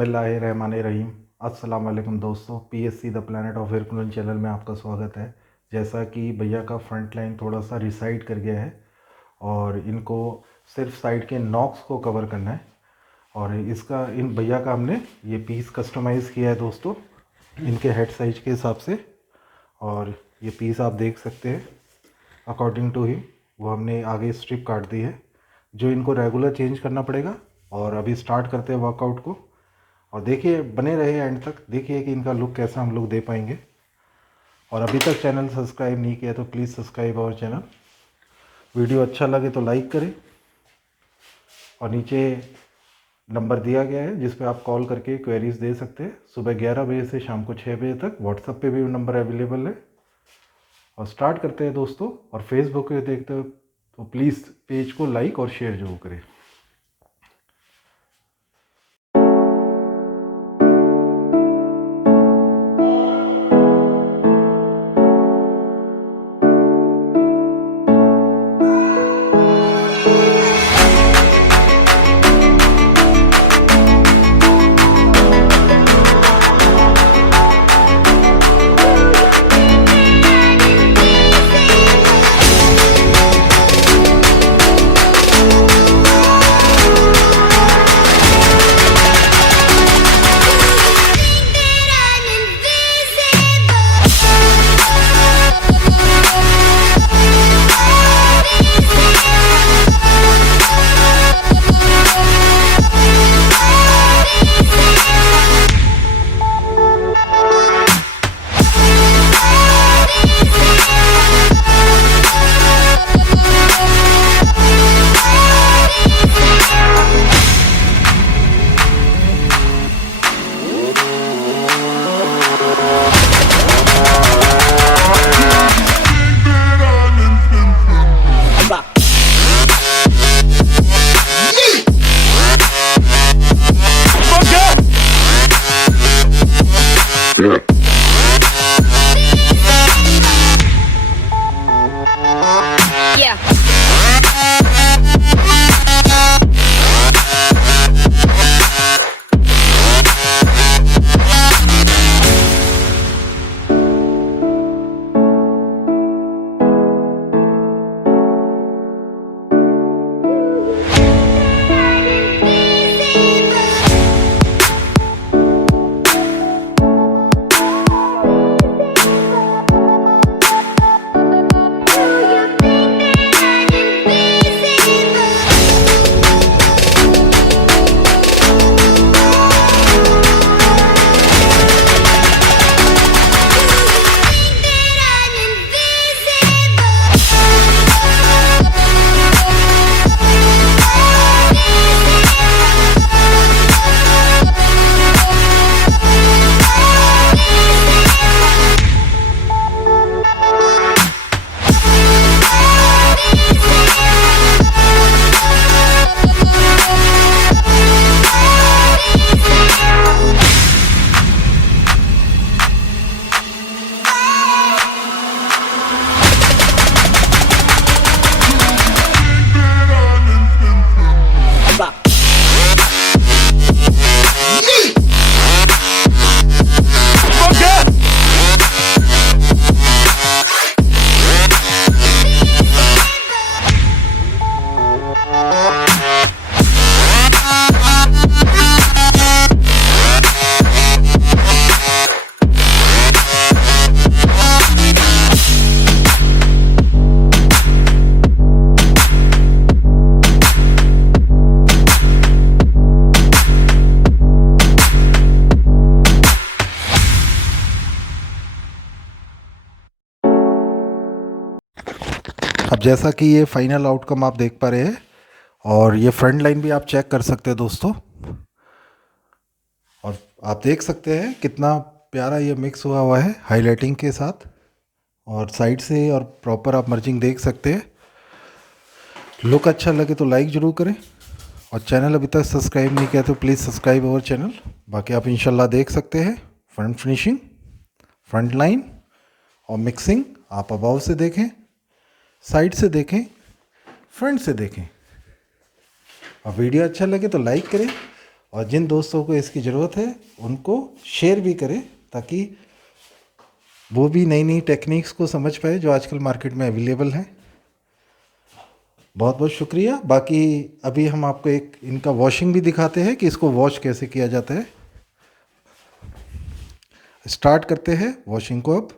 बिस्मिल्लाहिर्रहमानिर्रहीम। अस्सलाम वालेकुम दोस्तों, PSC the planet of hair channel में आपका स्वागत है। जैसा कि भैया का फ्रंट लाइन थोड़ा सा रिसाइड कर गया है और इनको सिर्फ साइड के नॉक्स को कवर करना है और इसका इन भैया का हमने ये पीस कस्टमाइज़ किया है दोस्तों, इनके हेड साइज के हिसाब से। और ये पीस आप देख सकते हैं अकॉर्डिंग टू हिम, वो हमने आगे स्ट्रिप काट दी है जो इनको रेगुलर चेंज करना पड़ेगा। और अभी स्टार्ट करते हैं वर्कआउट को और देखिए, बने रहे एंड तक, देखिए कि इनका लुक कैसा हम लोग दे पाएंगे। और अभी तक चैनल सब्सक्राइब नहीं किया तो please subscribe our channel. Video अच्छा लगे तो लाइक करें और नीचे नंबर दिया गया है जिस पे आप कॉल करके क्वेरीज दे सकते हैं। सुबह 11 बजे से शाम को 6 बजे तक व्हाट्सएप पे भी नंबर अवेलेबल है। और स्टार्ट करते हैं दोस्तों। और फेसबुक पे देखते हो तो प्लीज़ पेज को लाइक और शेयर जरूर करें। अब जैसा कि ये फाइनल आउटकम आप देख पा रहे हैं और ये फ्रंट लाइन भी आप चेक कर सकते हैं दोस्तों। और आप देख सकते हैं कितना प्यारा ये मिक्स हुआ है हाईलाइटिंग के साथ। और साइड से और प्रॉपर आप मर्जिंग देख सकते हैं। लुक अच्छा लगे तो लाइक ज़रूर करें और चैनल अभी तक सब्सक्राइब नहीं किया तो प्लीज़ सब्सक्राइब अवर चैनल। बाकी आप इंशाल्लाह देख सकते हैं फ्रंट फिनिशिंग, फ्रंट लाइन और मिक्सिंग। आप अबाव से देखें, साइड से देखें, फ्रंट से देखें। और वीडियो अच्छा लगे तो लाइक करें और जिन दोस्तों को इसकी ज़रूरत है उनको शेयर भी करें, ताकि वो भी नई नई टेक्निक्स को समझ पाए जो आजकल मार्केट में अवेलेबल हैं। बहुत बहुत शुक्रिया। बाकी अभी हम आपको एक इनका वॉशिंग भी दिखाते हैं कि इसको वॉश कैसे किया जाता है। स्टार्ट करते हैं वॉशिंग को अब।